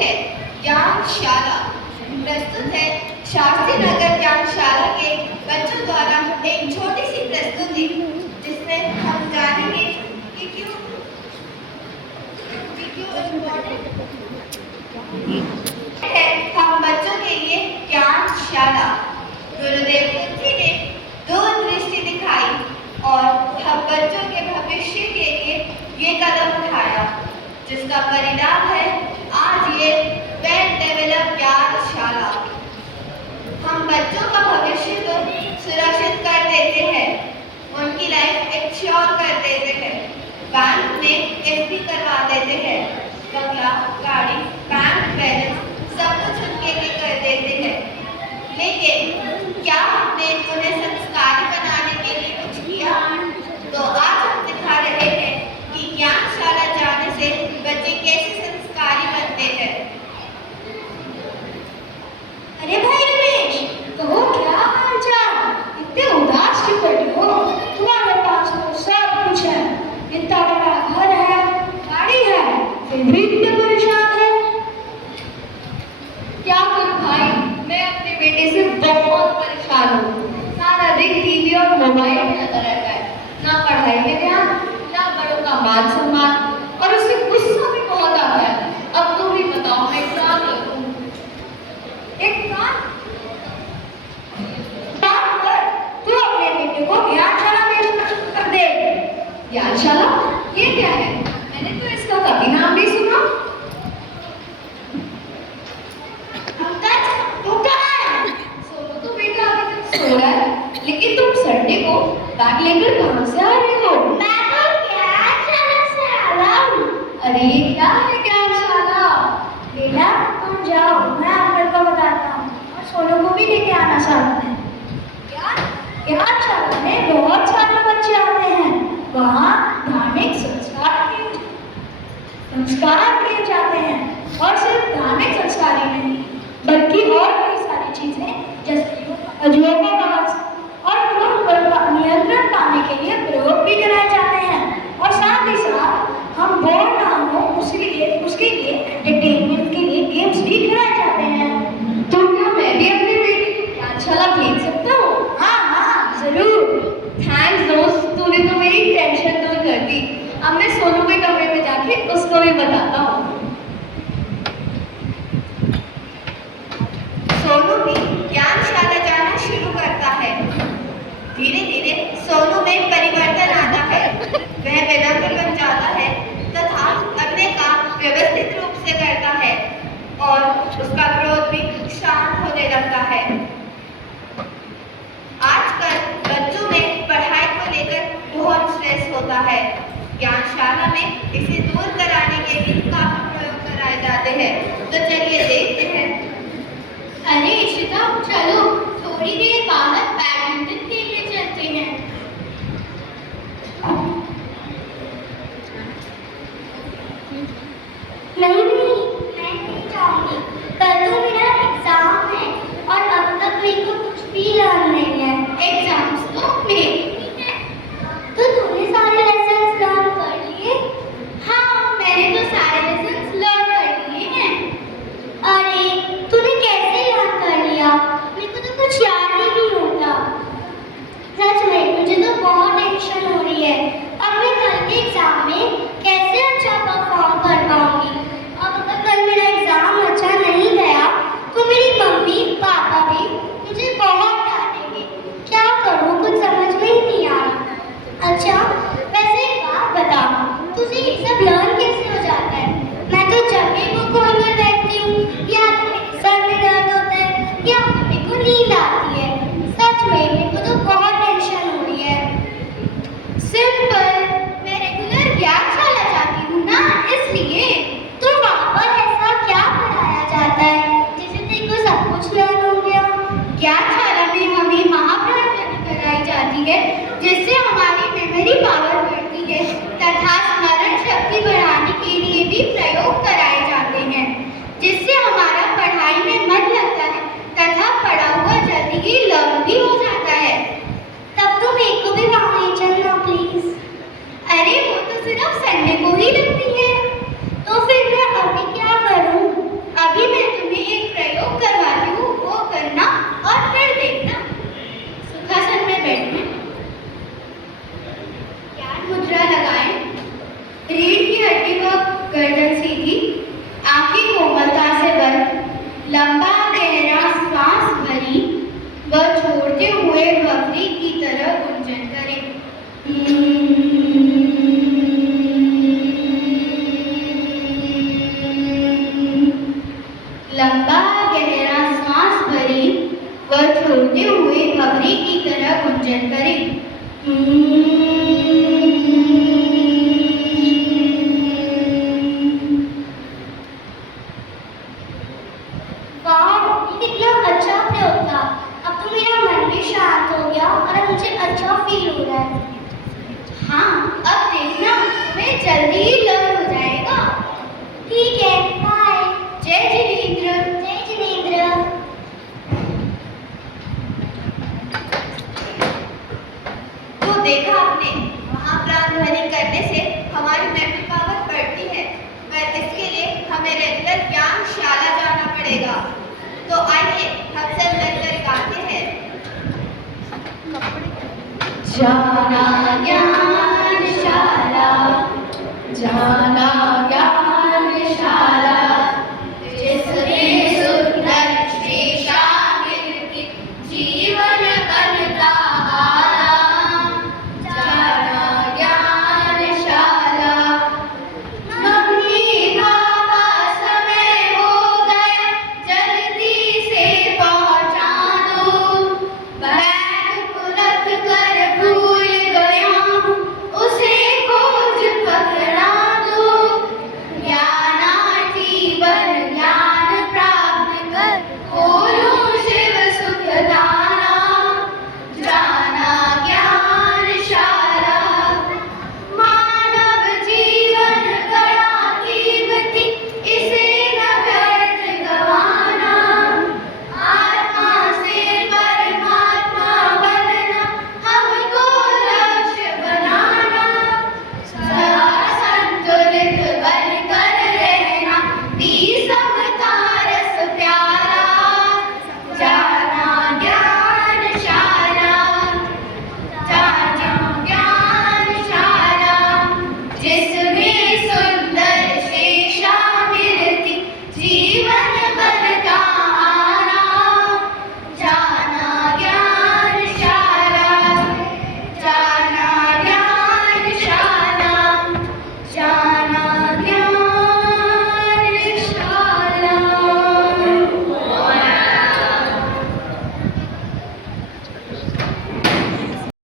है ज्ञानशाला। प्रस्तुत है शास्त्री नगर ज्ञानशाला के बच्चों द्वारा एक छोटी सी प्रस्तुति, जिसमें हम जानेंगे कि क्यों इम्पोर्टेंट है हम बच्चों के लिए ज्ञानशाला। गुरुदेव तुलसी ने दूरदृष्टि दिखाई और हम बच्चों के भविष्य के लिए ये कदम उठाया, जिसका परिणाम है आज ये वेल डेवलप ज्ञानशाला। हम बच्चों का भविष्य तो सुरक्षित कर देते हैं, उनकी लाइफ एक्श्योर कर देते हैं, बैंक में एफडी करवा देते हैं, बंगला, गाड़ी, बैंक बैलेंस सब कुछ उनके लिए कर देते हैं। लेकिन क्या हमने उन्हें संस्कारी बनाने के लिए कुछ किया? तो आज हम दिखा रहे हैं कि ज्ञानशाला जाने से बच्चे कैसे संस्कारी बनते हैं। अरे भाई रमेश, कहो क्या हालचाल? इतने उदास क्यों बैठे हो? तुम्हारे पास तो सब कुछ है, इतना बड़ा घर है, गाड़ी है, फिर भी इतने परेशान है। क्या करूं भाई, मैं अपने बेटे से बहुत परेशान हूँ। सारा दिन टीवी और मोबाइल में लगा रहता है, ना पढ़ाई में ध्यान, ना बड़ों का मान सम्मान, और उसे गुस्सा भी बहुत आता है। अब तुम भी बताओ मैं क्या करूं? एक काम कर, तू अपने बेटे को ज्ञानशाला में कर दे। ज्ञानशाला? ये क्या है? मैंने तो इसका कभी नाम नहीं सुना। तू कहाँ है? सोनू तो बेटा अभी तक सो रहा है, लेकिन तुम संडे को बैग लेकर कहाँ से आ रहे हो? मैं तो ज्ञानशाला से आ रहा हूँ। अरे ये क्या है ज्ञानशाला? बेटा तुम जाओ, मैं अंकल को बताता हूँ, और सोनू को भी लेके आना साथ में। ज्ञानशाला में बहुत सारे बच्चे आते हैं, वहाँ धार्मिक संस्कार दिए जाते हैं, और सिर्फ धार्मिक संस्कार ही नहीं बल्कि और कई सारी चीजें जैसे योगाभ्यास और क्रोध पर नियंत्रण पाने के लिए प्रयोग भी कराए जाते हैं, और साथ ही साथ हम बोर ना हो उसके लिए एंटरटेनमेंट के लिए गेम्स भी कराए जाते हैं। तो क्या मैं भी अपने बेटे को ज्ञानशाला भेज सकता हूँ? हाँ हाँ जरूर। थैंक्स दोस्त, तूने तो मेरी टेंशन दूर कर दी। अब मैं सोनू के कमरे में जाके उसको भी बताता हूँ। सोनू भी ज्ञानशाला जाना शुरू करता है। धीरे धीरे सोनू में परिवर्तन आता है, वह विनम्र बन जाता है तथा अपने काम व्यवस्थित रूप से करता है, और उसका क्रोध भी शांत होने लगता है। आजकल बच्चों में पढ़ाई को लेकर बहुत स्ट्रेस होता है। ज्ञानशाला में इसे दूर कराने के लिए काफी प्रयोग कराए जाते हैं, तो चलिए देखते हैं। अरे इशिता, चलो थोड़ी देर बाहर बैडमिंटन खेलने चलते हैं। नहीं मैं नहीं जाऊंगी। कल तो मेरा एग्जाम है और अब तक मेरे को कुछ भी याद नहीं है। एग्जाम्स तो मेरे भी हैं। तो तूने सारे लेसन्स लर्न कर लिए? हाँ, मैंने तो सारे लेसन्स लर्न कर लिए हैं। अरे तूने कैसे याद कर लिया? मेरे को तो कुछ याद ही नहीं होता। सच में मुझे तो बहुत टेंशन हो रही है। अब मैं कल के एग्जाम में कैसे अच्छा परफॉर्म कर पाऊंगी? अब अगर कल मेरा एग्जाम अच्छा नहीं गया तो मेरी मम्मी पापा भी मुझे बहुत डांटेंगे। क्या करूँ, कुछ समझ में ही नहीं आ रहा। अच्छा वैसे एक बात बता, तुझे ये सब लर्न कैसे हो जाता है? सीधी, आंखें कोमलता से बंद, लंबा गहरा श्वास भरी, वह छोड़ते हुए बकरी की तरह गुंजन करे। लंबा गहरा सांस भरी, वह छोड़ते हुए बकरी की तरह गुंजन करे। वाह, ये कितना अच्छा प्रयोग था। अब तो मेरा मन भी शांत हो गया और अब मुझे अच्छा फील हो रहा है। हाँ, अब देखना तुम्हें जल्दी ही लर्न हो जाएगा। ठीक है, बाय। जय जिनेंद्र। जय जिनेंद्र। तो देखा आपने, महाप्राण ध्वनि करने से हमारी मेमोरी पावर बढ़ती है, पर इसके लिए हमें रेगुलर व्यायामशाला जाना पड़ेगा। तो आइए हम सब मिलकर गाते हैं। जाना ज्ञानशाला, जाना